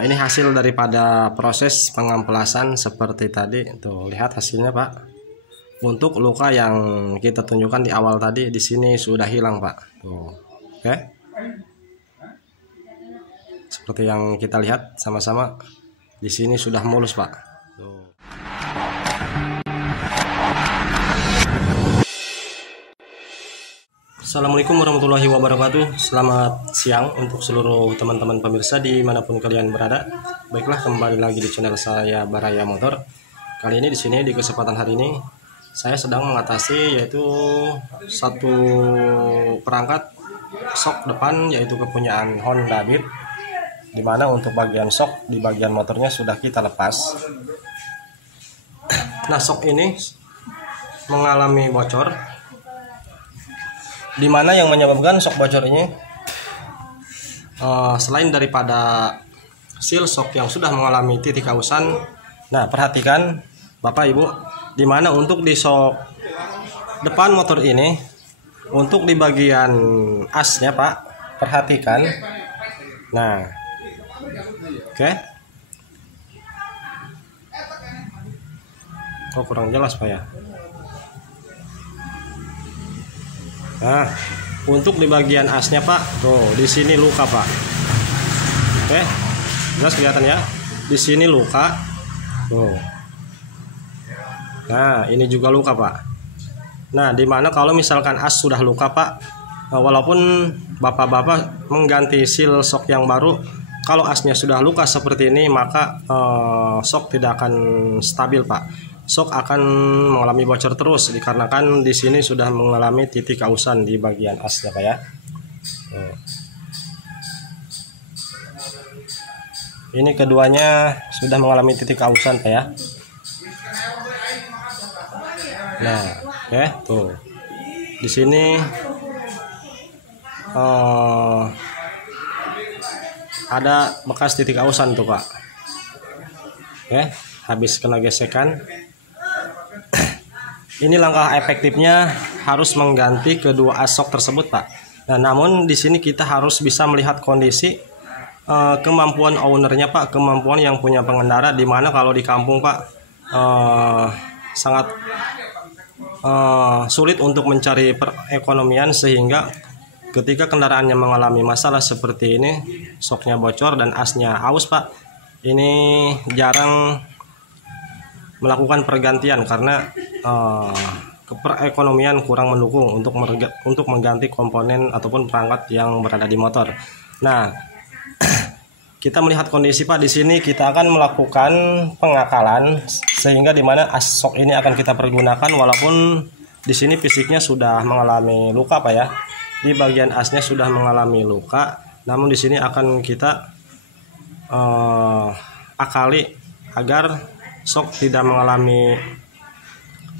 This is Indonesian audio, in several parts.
Pak, ini hasil daripada proses pengamplasan seperti tadi. Tuh, lihat hasilnya, Pak. Untuk luka yang kita tunjukkan di awal tadi di sini sudah hilang, Pak. Tuh. Oke. Seperti yang kita lihat sama-sama, di sini sudah mulus, Pak. Tuh. Assalamualaikum warahmatullahi wabarakatuh. Selamat siang untuk seluruh teman-teman pemirsa dimanapun kalian berada. Baiklah, kembali lagi di channel saya Baraya Motor. Kali ini di sini di kesempatan hari ini saya sedang mengatasi yaitu satu perangkat shock depan yaitu kepunyaan Honda Beat, dimana untuk bagian shock di bagian motornya sudah kita lepas. Nah, shock ini mengalami bocor, dimana yang menyebabkan shock bocor ini selain daripada seal shock yang sudah mengalami titik ausan. Nah, perhatikan Bapak Ibu, dimana untuk di shock depan motor ini, untuk di bagian asnya Pak, perhatikan. Nah, oke. Oh, kurang jelas Pak ya. Nah, untuk di bagian asnya Pak, tuh di sini luka Pak. Oke, jelas kelihatan ya. Di sini luka. Tuh. Nah, ini juga luka Pak. Nah, dimana kalau misalkan as sudah luka Pak, walaupun bapak-bapak mengganti seal shock yang baru, kalau asnya sudah luka seperti ini, maka shock tidak akan stabil Pak. Shock akan mengalami bocor terus dikarenakan di sini sudah mengalami titik ausan di bagian asnya Pak ya. Ini keduanya sudah mengalami titik ausan Pak ya. Nah, oke, tuh. Di sini ada bekas titik ausan tuh Pak. Oke, habis kena gesekan. Ini langkah efektifnya harus mengganti kedua as shock tersebut Pak. Nah, namun di sini kita harus bisa melihat kondisi kemampuan ownernya Pak, kemampuan yang punya pengendara, di mana kalau di kampung Pak sangat sulit untuk mencari perekonomian, sehingga ketika kendaraannya mengalami masalah seperti ini, shocknya bocor dan asnya aus Pak, ini jarang melakukan pergantian karena perekonomian kurang mendukung untuk mengganti komponen ataupun perangkat yang berada di motor. Nah, kita melihat kondisi Pak, di sini kita akan melakukan pengakalan sehingga dimana as shock ini akan kita pergunakan, walaupun di sini fisiknya sudah mengalami luka Pak ya. Di bagian asnya sudah mengalami luka, namun di sini akan kita akali agar shock tidak mengalami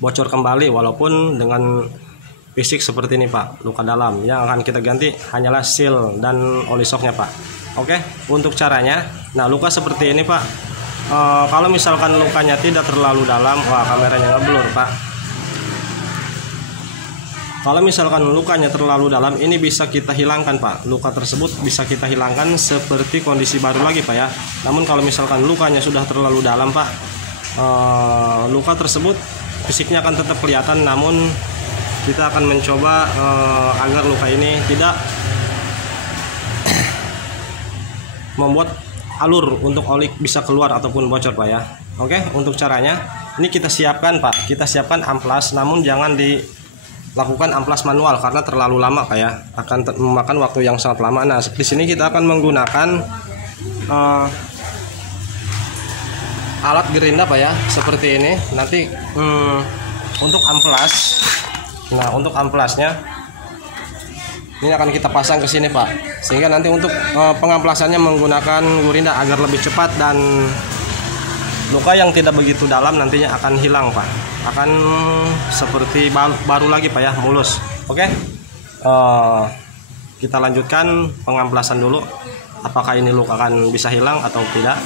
bocor kembali, walaupun dengan fisik seperti ini Pak, luka dalam. Yang akan kita ganti hanyalah seal dan oli shocknya Pak. Oke, untuk caranya, nah luka seperti ini Pak, kalau misalkan lukanya tidak terlalu dalam, wah kameranya ngeblur Pak. Kalau misalkan lukanya terlalu dalam, ini bisa kita hilangkan Pak. Luka tersebut bisa kita hilangkan seperti kondisi baru lagi Pak ya. Namun kalau misalkan lukanya sudah terlalu dalam Pak, luka tersebut fisiknya akan tetap kelihatan, namun kita akan mencoba agar luka ini tidak membuat alur untuk oli bisa keluar ataupun bocor Pak ya. Oke, untuk caranya ini kita siapkan Pak, kita siapkan amplas, namun jangan dilakukan amplas manual karena terlalu lama Pak ya, akan memakan waktu yang sangat lama. Nah, di sini kita akan menggunakan alat gerinda Pak ya, seperti ini. Nanti untuk amplas, nah untuk amplasnya ini akan kita pasang ke sini Pak, sehingga nanti untuk pengamplasannya menggunakan gerinda agar lebih cepat dan luka yang tidak begitu dalam nantinya akan hilang Pak, akan seperti baru lagi Pak ya, mulus. Oke, kita lanjutkan pengamplasan dulu, apakah ini luka akan bisa hilang atau tidak.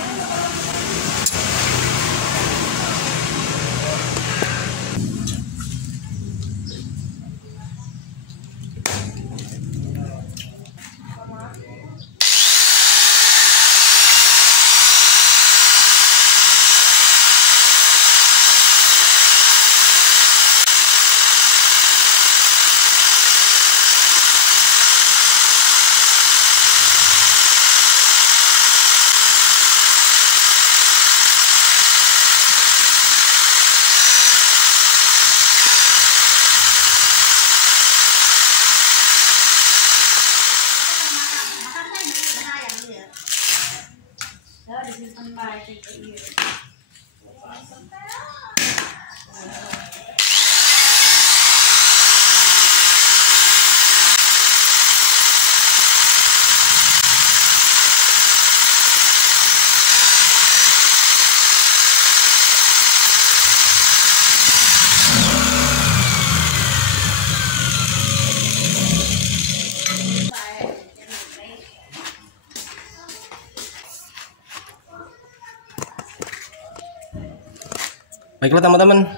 Baiklah teman-teman,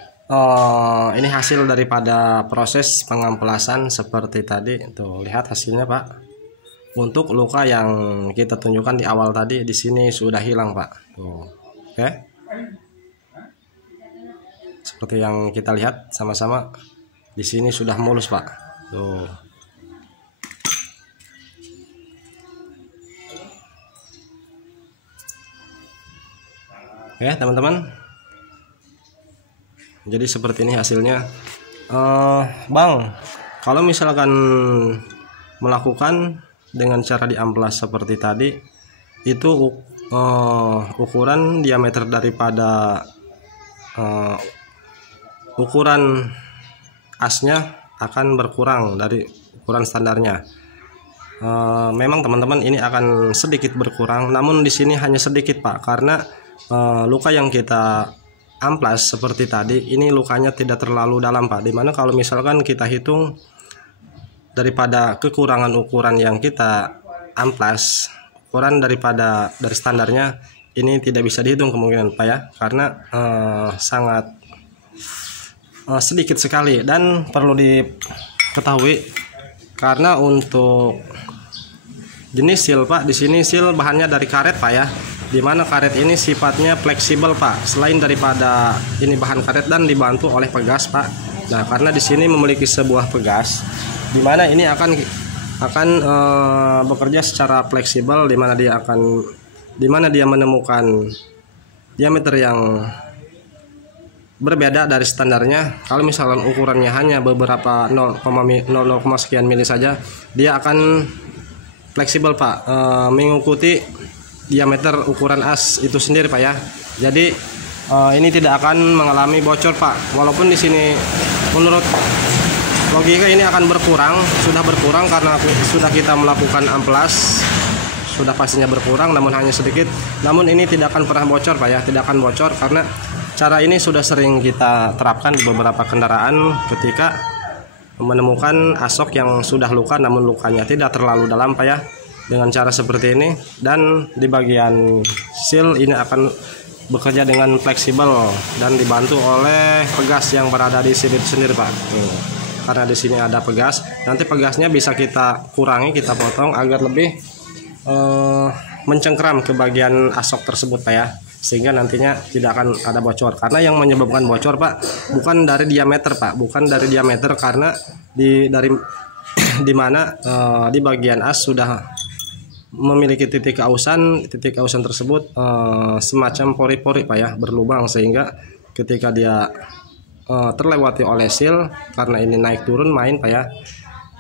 ini hasil daripada proses pengamplasan seperti tadi. Tuh, lihat hasilnya Pak. Untuk luka yang kita tunjukkan di awal tadi, di sini sudah hilang Pak. Tuh, oke. Seperti yang kita lihat sama-sama, di sini sudah mulus Pak. Tuh. Oke teman-teman. Jadi seperti ini hasilnya. Bang, kalau misalkan melakukan dengan cara diamplas seperti tadi, itu ukuran diameter daripada ukuran asnya akan berkurang dari ukuran standarnya. Memang teman-teman ini akan sedikit berkurang, namun di sini hanya sedikit Pak, karena luka yang kita amplas seperti tadi ini lukanya tidak terlalu dalam Pak, dimana kalau misalkan kita hitung daripada kekurangan ukuran yang kita amplas, ukuran dari standarnya ini tidak bisa dihitung kemungkinan Pak ya, karena sangat sedikit sekali. Dan perlu diketahui, karena untuk jenis seal Pak, di sini seal bahannya dari karet Pak ya, dimana karet ini sifatnya fleksibel Pak, selain daripada ini bahan karet dan dibantu oleh pegas Pak. Nah, karena di sini memiliki sebuah pegas, dimana ini akan bekerja secara fleksibel, dimana dia menemukan diameter yang berbeda dari standarnya. Kalau misalkan ukurannya hanya beberapa 0, sekian mili saja, dia akan fleksibel Pak, mengikuti diameter ukuran as itu sendiri Pak ya. Jadi ini tidak akan mengalami bocor Pak, walaupun di sini menurut logika ini akan sudah berkurang karena sudah kita melakukan amplas, sudah pastinya berkurang, namun hanya sedikit. Namun ini tidak akan pernah bocor Pak ya, tidak akan bocor, karena cara ini sudah sering kita terapkan di beberapa kendaraan ketika menemukan asok yang sudah luka namun lukanya tidak terlalu dalam Pak ya. Dengan cara seperti ini, dan di bagian seal ini akan bekerja dengan fleksibel dan dibantu oleh pegas yang berada di sini sendiri Pak. Karena di sini ada pegas, nanti pegasnya bisa kita kurangi, kita potong agar lebih mencengkram ke bagian asok tersebut Pak ya, sehingga nantinya tidak akan ada bocor. Karena yang menyebabkan bocor Pak bukan dari diameter Pak, bukan dari diameter, karena di mana di bagian as sudah memiliki titik ausan tersebut semacam pori-pori Pak ya, berlubang, sehingga ketika dia terlewati oleh seal, karena ini naik turun main Pak ya,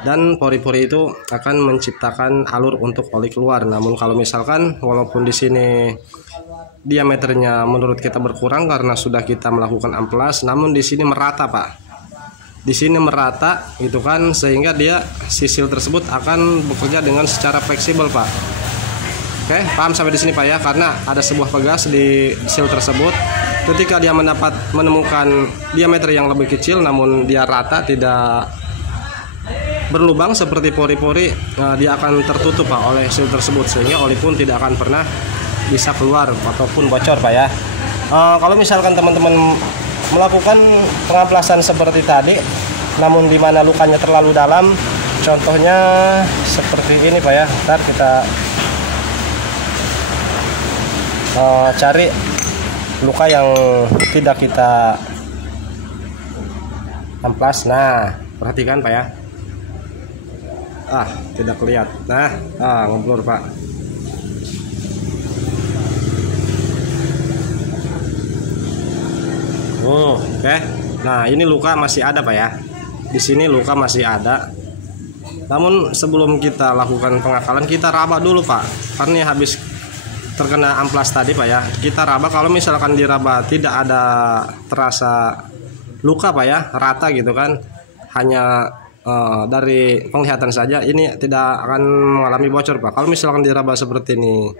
dan pori-pori itu akan menciptakan alur untuk oli keluar. Namun kalau misalkan walaupun di sini diameternya menurut kita berkurang karena sudah kita melakukan amplas, namun di sini merata Pak, di sini merata gitu kan, sehingga si seal tersebut akan bekerja dengan secara fleksibel Pak. Oke, paham sampai di sini Pak ya? Karena ada sebuah pegas di seal tersebut, ketika dia menemukan diameter yang lebih kecil namun dia rata, tidak berlubang seperti pori-pori, dia akan tertutup Pak oleh seal tersebut, sehingga oli pun tidak akan pernah bisa keluar ataupun bocor Pak ya. Kalau misalkan teman-teman melakukan pengamplasan seperti tadi, namun di mana lukanya terlalu dalam, contohnya seperti ini Pak ya. Ntar kita cari luka yang tidak kita amplas. Nah, perhatikan Pak ya. Tidak kelihatan. Ngeblur Pak. Oke. Nah, ini luka masih ada Pak ya. Di sini luka masih ada. Namun sebelum kita lakukan pengakalan, kita raba dulu Pak. Karena habis terkena amplas tadi Pak ya, kita raba. Kalau misalkan diraba tidak ada terasa luka Pak ya, rata gitu kan, hanya dari penglihatan saja, ini tidak akan mengalami bocor Pak. Kalau misalkan diraba seperti ini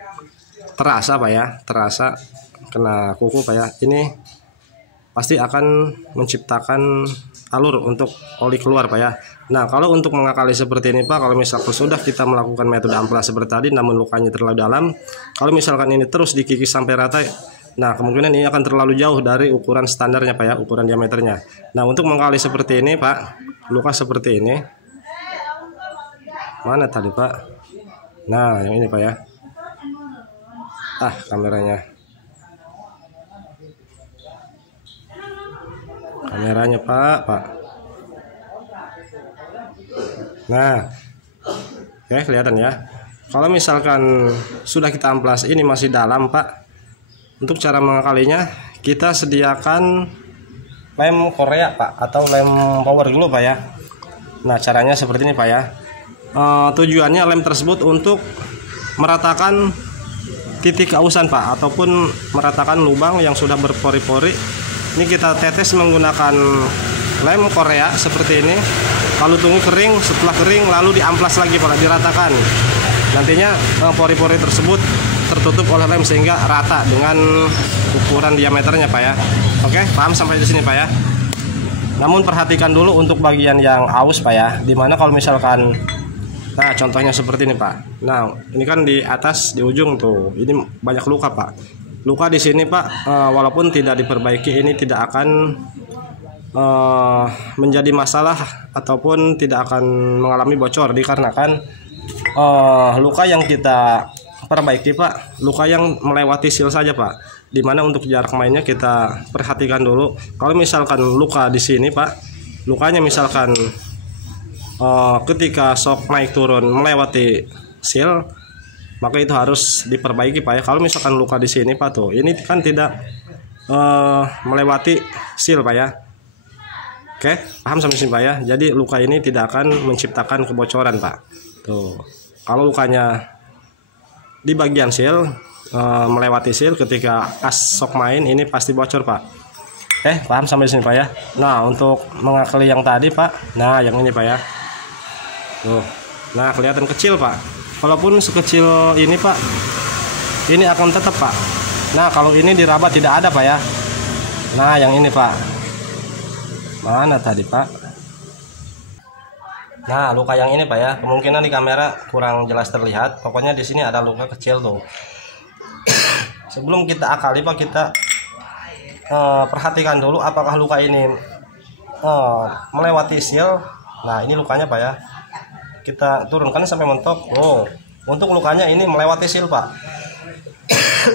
terasa Pak ya, terasa kena kuku Pak ya, ini pasti akan menciptakan alur untuk oli keluar Pak ya. Nah, kalau untuk mengakali seperti ini Pak, kalau misalkan sudah kita melakukan metode amplas seperti tadi namun lukanya terlalu dalam, kalau misalkan ini terus dikikis sampai rata, nah kemungkinan ini akan terlalu jauh dari ukuran standarnya Pak ya, ukuran diameternya. Nah, untuk mengakali seperti ini Pak, luka seperti ini, mana tadi Pak? Nah, yang ini Pak ya. Kameranya Pak. Nah, oke, kelihatan ya. Kalau misalkan sudah kita amplas ini masih dalam Pak, untuk cara mengakalinya kita sediakan lem Korea Pak, atau lem power glue Pak ya. Nah, caranya seperti ini Pak ya. Tujuannya lem tersebut untuk meratakan titik keausan Pak, ataupun meratakan lubang yang sudah berpori-pori. Ini kita tetes menggunakan lem Korea seperti ini, lalu tunggu kering. Setelah kering lalu diamplas lagi Pak, diratakan. Nantinya pori-pori tersebut tertutup oleh lem sehingga rata dengan ukuran diameternya Pak ya. Oke, paham sampai di sini Pak ya. Namun perhatikan dulu untuk bagian yang aus Pak ya, dimana kalau misalkan, nah contohnya seperti ini Pak. Nah, ini kan di atas di ujung tuh, ini banyak luka Pak. Luka di sini Pak, walaupun tidak diperbaiki, ini tidak akan menjadi masalah ataupun tidak akan mengalami bocor, dikarenakan luka yang kita perbaiki Pak, luka yang melewati seal saja Pak. Dimana untuk jarak mainnya kita perhatikan dulu. Kalau misalkan luka di sini Pak, lukanya misalkan ketika shock naik turun melewati seal, maka itu harus diperbaiki Pak ya. Kalau misalkan luka di sini Pak tuh, ini kan tidak melewati seal Pak ya. Oke, paham sampai sini Pak ya. Jadi luka ini tidak akan menciptakan kebocoran Pak. Tuh, kalau lukanya di bagian seal, melewati seal, ketika pas shock main ini pasti bocor Pak. Paham sampai sini Pak ya. Nah, untuk mengakali yang tadi Pak, nah yang ini Pak ya. Tuh, nah kelihatan kecil Pak. Walaupun sekecil ini Pak, ini akan tetap Pak. Nah, kalau ini diraba tidak ada Pak ya. Nah, yang ini Pak, mana tadi Pak? Nah, luka yang ini Pak ya, kemungkinan di kamera kurang jelas terlihat. Pokoknya di sini ada luka kecil tuh. Sebelum kita akali Pak, kita perhatikan dulu apakah luka ini melewati seal. Nah, ini lukanya Pak ya. Kita turunkan sampai mentok. Oh, untuk lukanya ini melewati seal Pak.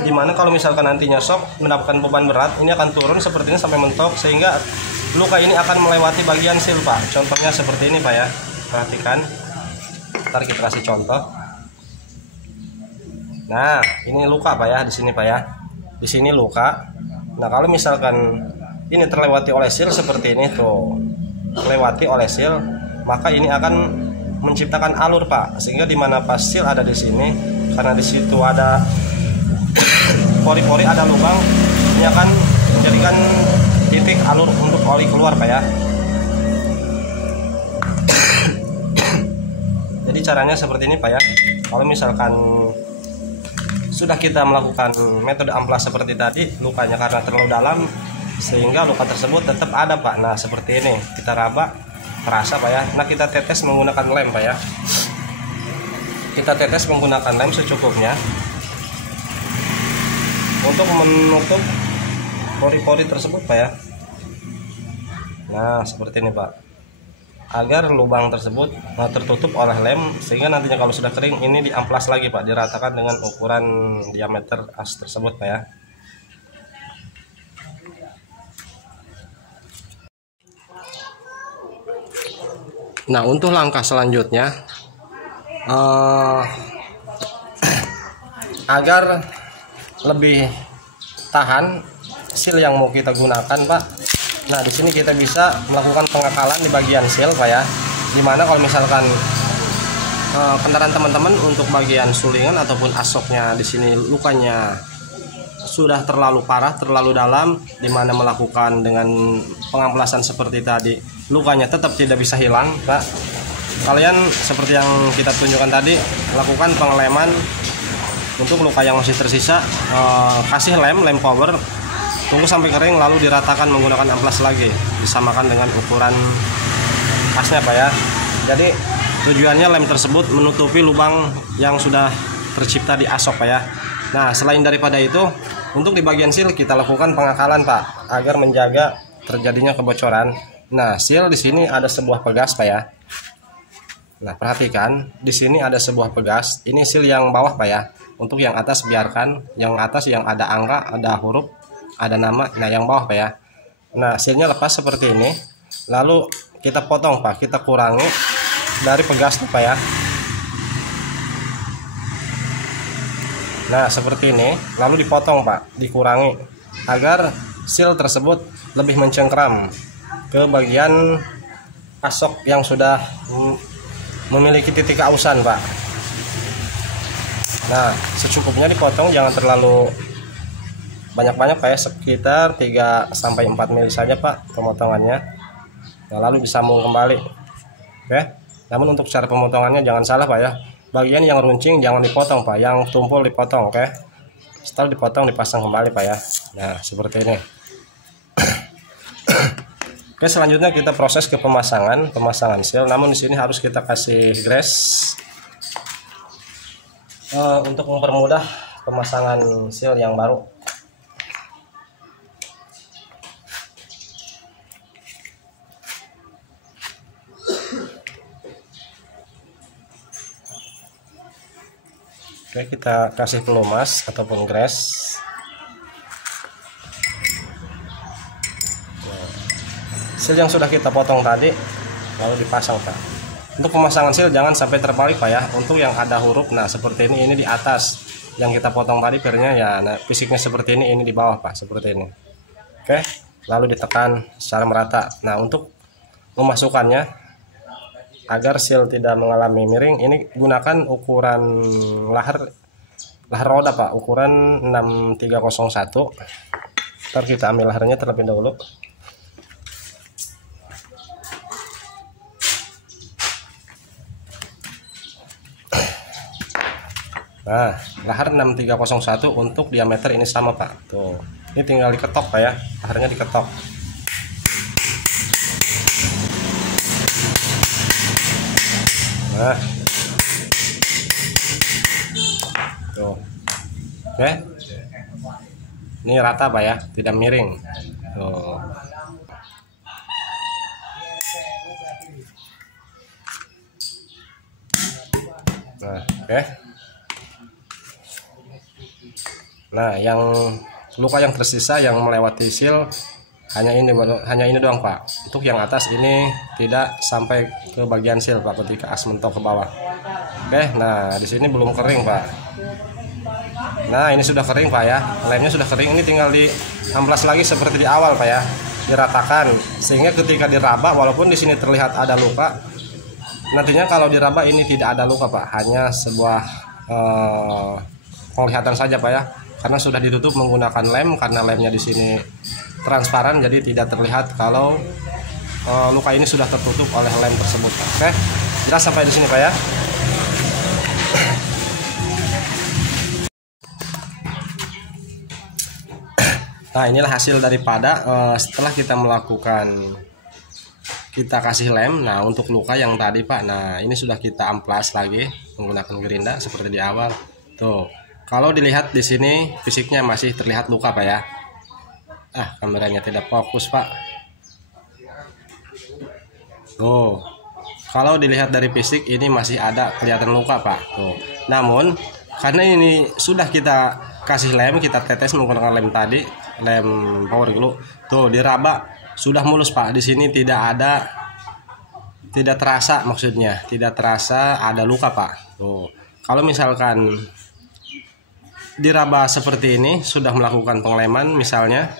Dimana kalau misalkan nantinya shock mendapatkan beban berat, ini akan turun seperti ini sampai mentok, sehingga luka ini akan melewati bagian seal Pak. Contohnya seperti ini Pak ya. Perhatikan. Ntar kita kasih contoh. Nah, ini luka Pak ya, di sini Pak ya. Di sini luka. Nah, kalau misalkan ini terlewati oleh seal seperti ini tuh, terlewati oleh seal, maka ini akan menciptakan alur Pak, sehingga dimana pas seal ada di sini, karena di situ ada pori-pori, ada lubang, ini akan menjadikan titik alur untuk oli keluar Pak ya. Jadi caranya seperti ini Pak ya. Kalau misalkan sudah kita melakukan metode amplas seperti tadi, lukanya karena terlalu dalam sehingga luka tersebut tetap ada Pak. Nah, seperti ini kita raba, terasa Pak ya. Nah, kita tetes menggunakan lem Pak ya. Kita tetes menggunakan lem secukupnya untuk menutup pori-pori tersebut Pak ya. Nah, seperti ini Pak, agar lubang tersebut tertutup oleh lem, sehingga nantinya kalau sudah kering ini diamplas lagi Pak, diratakan dengan ukuran diameter as tersebut Pak ya. Nah, untuk langkah selanjutnya, agar lebih tahan seal yang mau kita gunakan Pak, nah di sini kita bisa melakukan pengakalan di bagian seal Pak ya. Dimana kalau misalkan kendaraan teman-teman untuk bagian sulingan ataupun asoknya di sini lukanya sudah terlalu parah, terlalu dalam, dimana melakukan dengan pengamplasan seperti tadi lukanya tetap tidak bisa hilang, Pak. Kalian seperti yang kita tunjukkan tadi, lakukan pengeleman untuk luka yang masih tersisa, kasih lem power, tunggu sampai kering lalu diratakan menggunakan amplas lagi, disamakan dengan ukuran pasnya, Pak ya. Jadi tujuannya lem tersebut menutupi lubang yang sudah tercipta di asok, Pak ya. Nah, selain daripada itu, untuk di bagian seal kita lakukan pengakalan, Pak, agar menjaga terjadinya kebocoran. Nah, seal di sini ada sebuah pegas, Pak ya. Nah, perhatikan, di sini ada sebuah pegas. Ini seal yang bawah, Pak ya. Untuk yang atas biarkan, yang atas yang ada angka, ada huruf, ada nama. Nah, yang bawah, Pak ya. Nah, sealnya lepas seperti ini. Lalu kita potong, Pak, kita kurangi dari pegas, Pak ya. Nah, seperti ini, lalu dipotong, Pak, dikurangi agar seal tersebut lebih mencengkram ke bagian asok yang sudah memiliki titik ausan, Pak. Nah, secukupnya dipotong, jangan terlalu banyak-banyak, Pak ya, sekitar 3-4 mili saja, Pak, pemotongannya. Nah, lalu disambung kembali. Oke. Namun untuk cara pemotongannya jangan salah, Pak ya. Bagian yang runcing jangan dipotong, Pak, yang tumpul dipotong, oke. Setelah dipotong dipasang kembali, Pak ya. Nah, seperti ini. Oke, selanjutnya kita proses ke pemasangan seal. Namun di sini harus kita kasih grease untuk mempermudah pemasangan seal yang baru. Oke, kita kasih pelumas ataupun grease. Seal yang sudah kita potong tadi lalu dipasang, Pak. Untuk pemasangan seal jangan sampai terbalik, Pak ya. Untuk yang ada huruf, nah seperti ini di atas. Yang kita potong tadi pernya ya, nah fisiknya seperti ini di bawah, Pak, seperti ini. Oke, lalu ditekan secara merata. Nah, untuk memasukkannya agar seal tidak mengalami miring, ini gunakan ukuran lahar roda, Pak, ukuran 6301. Ntar kita ambil laharnya terlebih dahulu. Nah, lahar 6301 untuk diameter ini sama, Pak. Tuh, ini tinggal diketok, Pak ya, laharnya diketok. Nah, tuh, oke, ini rata, Pak ya, tidak miring. Tuh. Nah, oke. Nah, yang luka yang tersisa yang melewati seal hanya ini doang, Pak. Untuk yang atas ini tidak sampai ke bagian seal, Pak, ketika as mentok ke bawah. Oke, nah di sini belum kering, Pak. Nah, ini sudah kering, Pak ya. Lemnya sudah kering, ini tinggal diamplas lagi seperti di awal, Pak ya. Diratakan sehingga ketika diraba, walaupun di sini terlihat ada luka, nantinya kalau diraba ini tidak ada luka, Pak. Hanya sebuah penglihatan saja, Pak ya. Karena sudah ditutup menggunakan lem, karena lemnya di sini transparan, jadi tidak terlihat kalau luka ini sudah tertutup oleh lem tersebut, Pak. Oke, jelas sampai di sini, Pak ya. Nah, inilah hasil daripada setelah kita melakukan, kita kasih lem. Nah, untuk luka yang tadi, Pak, nah ini sudah kita amplas lagi menggunakan gerinda seperti di awal. Tuh, kalau dilihat di sini fisiknya masih terlihat luka, Pak ya. Kameranya tidak fokus, Pak. Tuh, kalau dilihat dari fisik ini masih ada kelihatan luka, Pak. Tuh, namun karena ini sudah kita kasih lem, kita tetes menggunakan lem tadi, lem power glue. Tuh, diraba sudah mulus, Pak. Di sini tidak terasa, maksudnya tidak terasa ada luka, Pak. Tuh, kalau misalkan diraba seperti ini, sudah melakukan pengeleman misalnya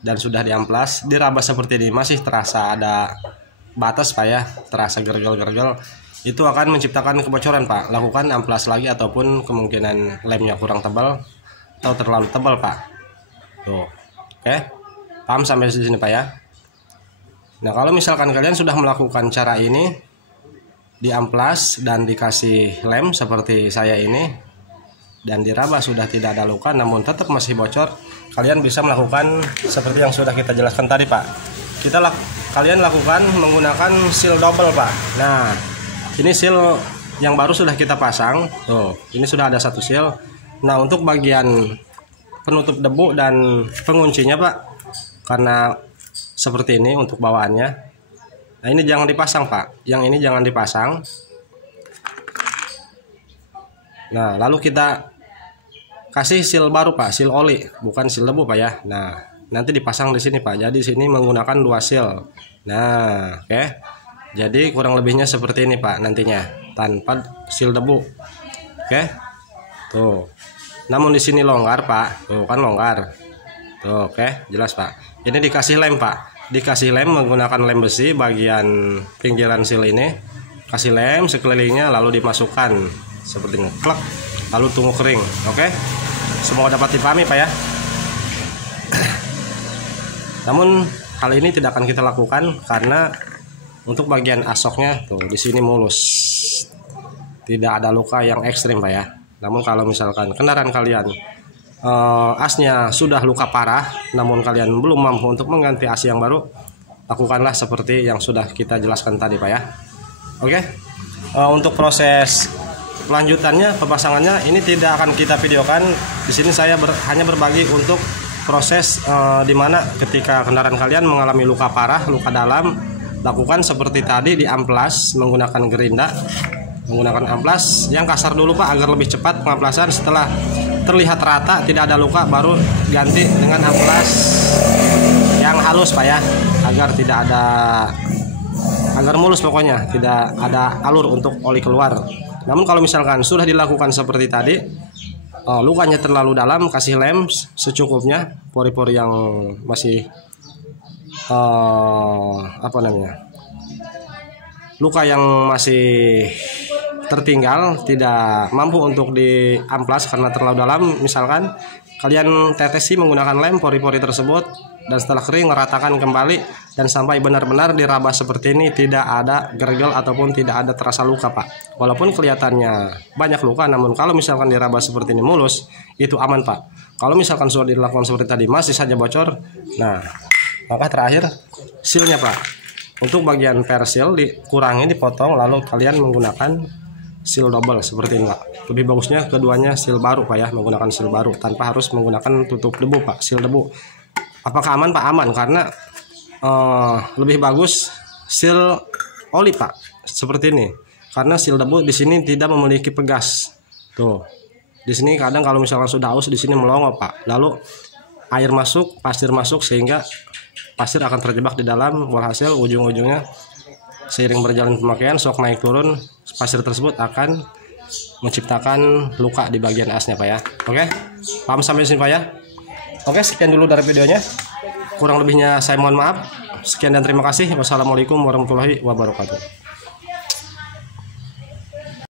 dan sudah diamplas, diraba seperti ini masih terasa ada batas, Pak ya, terasa gergel-gergel. itu akan menciptakan kebocoran Pak. Lakukan amplas lagi ataupun kemungkinan lemnya kurang tebal atau terlalu tebal Pak. Tuh. Oke. Paham sampai di sini Pak ya? Nah, kalau misalkan kalian sudah melakukan cara ini di amplas dan dikasih lem seperti saya ini dan diraba sudah tidak ada luka namun tetap masih bocor, kalian bisa melakukan seperti yang sudah kita jelaskan tadi Pak. Kalian lakukan menggunakan seal double Pak. Nah, ini seal yang baru sudah kita pasang. Tuh, ini sudah ada satu seal. Nah, untuk bagian penutup debu dan penguncinya Pak, karena seperti ini untuk bawaannya. Nah, ini jangan dipasang Pak. Yang ini jangan dipasang. Nah, lalu kita kasih seal baru Pak, seal oli, bukan seal debu Pak ya. Nah, nanti dipasang di sini Pak. Jadi sini menggunakan 2 seal. Nah, oke. Jadi kurang lebihnya seperti ini Pak nantinya, tanpa seal debu. Oke. Tuh. Namun di sini longgar Pak. Tuh kan longgar. Tuh, oke, jelas Pak. Ini dikasih lem Pak. Dikasih lem menggunakan lem besi bagian pinggiran seal ini. Kasih lem sekelilingnya lalu dimasukkan seperti ini. Klek. Lalu tunggu kering. Oke. Semoga dapat dipahami Pak ya. Namun hal ini tidak akan kita lakukan karena untuk bagian asoknya tuh di sini mulus, tidak ada luka yang ekstrim Pak ya. Namun kalau misalkan kendaraan kalian asnya sudah luka parah, namun kalian belum mampu untuk mengganti as yang baru, lakukanlah seperti yang sudah kita jelaskan tadi Pak ya. Oke. Untuk proses lanjutannya, pemasangannya ini tidak akan kita videokan. Di sini saya hanya berbagi untuk proses dimana ketika kendaraan kalian mengalami luka parah, luka dalam, lakukan seperti tadi di amplas menggunakan gerinda, menggunakan amplas yang kasar dulu Pak agar lebih cepat pengamplasan. Setelah terlihat rata tidak ada luka baru ganti dengan amplas yang halus Pak ya, agar mulus pokoknya, tidak ada alur untuk oli keluar. Namun kalau misalkan sudah dilakukan seperti tadi, lukanya terlalu dalam, kasih lem secukupnya, pori-pori yang masih luka yang masih tertinggal tidak mampu untuk diamplas karena terlalu dalam, misalkan kalian tetesi menggunakan lem pori-pori tersebut dan setelah kering meratakan kembali dan sampai benar-benar diraba seperti ini, tidak ada gergel ataupun tidak ada terasa luka Pak. Walaupun kelihatannya banyak luka, namun kalau misalkan diraba seperti ini mulus, itu aman Pak. Kalau misalkan sudah dilakukan seperti tadi masih saja bocor, nah maka terakhir sealnya Pak. Untuk bagian per seal dikurangi, dipotong, lalu kalian menggunakan seal double seperti ini Pak. Lebih bagusnya keduanya seal baru Pak ya, menggunakan seal baru tanpa harus menggunakan tutup debu Pak, seal debu. Apakah aman Pak? Aman, karena lebih bagus seal oli Pak seperti ini, karena seal debu di sini tidak memiliki pegas. Tuh, di sini kadang kalau misalkan sudah aus di sini melongo Pak, lalu air masuk, pasir masuk sehingga pasir akan terjebak di dalam, walhasil ujung-ujungnya seiring berjalan pemakaian sok naik turun, pasir tersebut akan menciptakan luka di bagian asnya Pak ya. Oke, paham sampai sini Pak ya? Oke, sekian dulu dari videonya. Kurang lebihnya saya mohon maaf. Sekian dan terima kasih. Wassalamualaikum warahmatullahi wabarakatuh.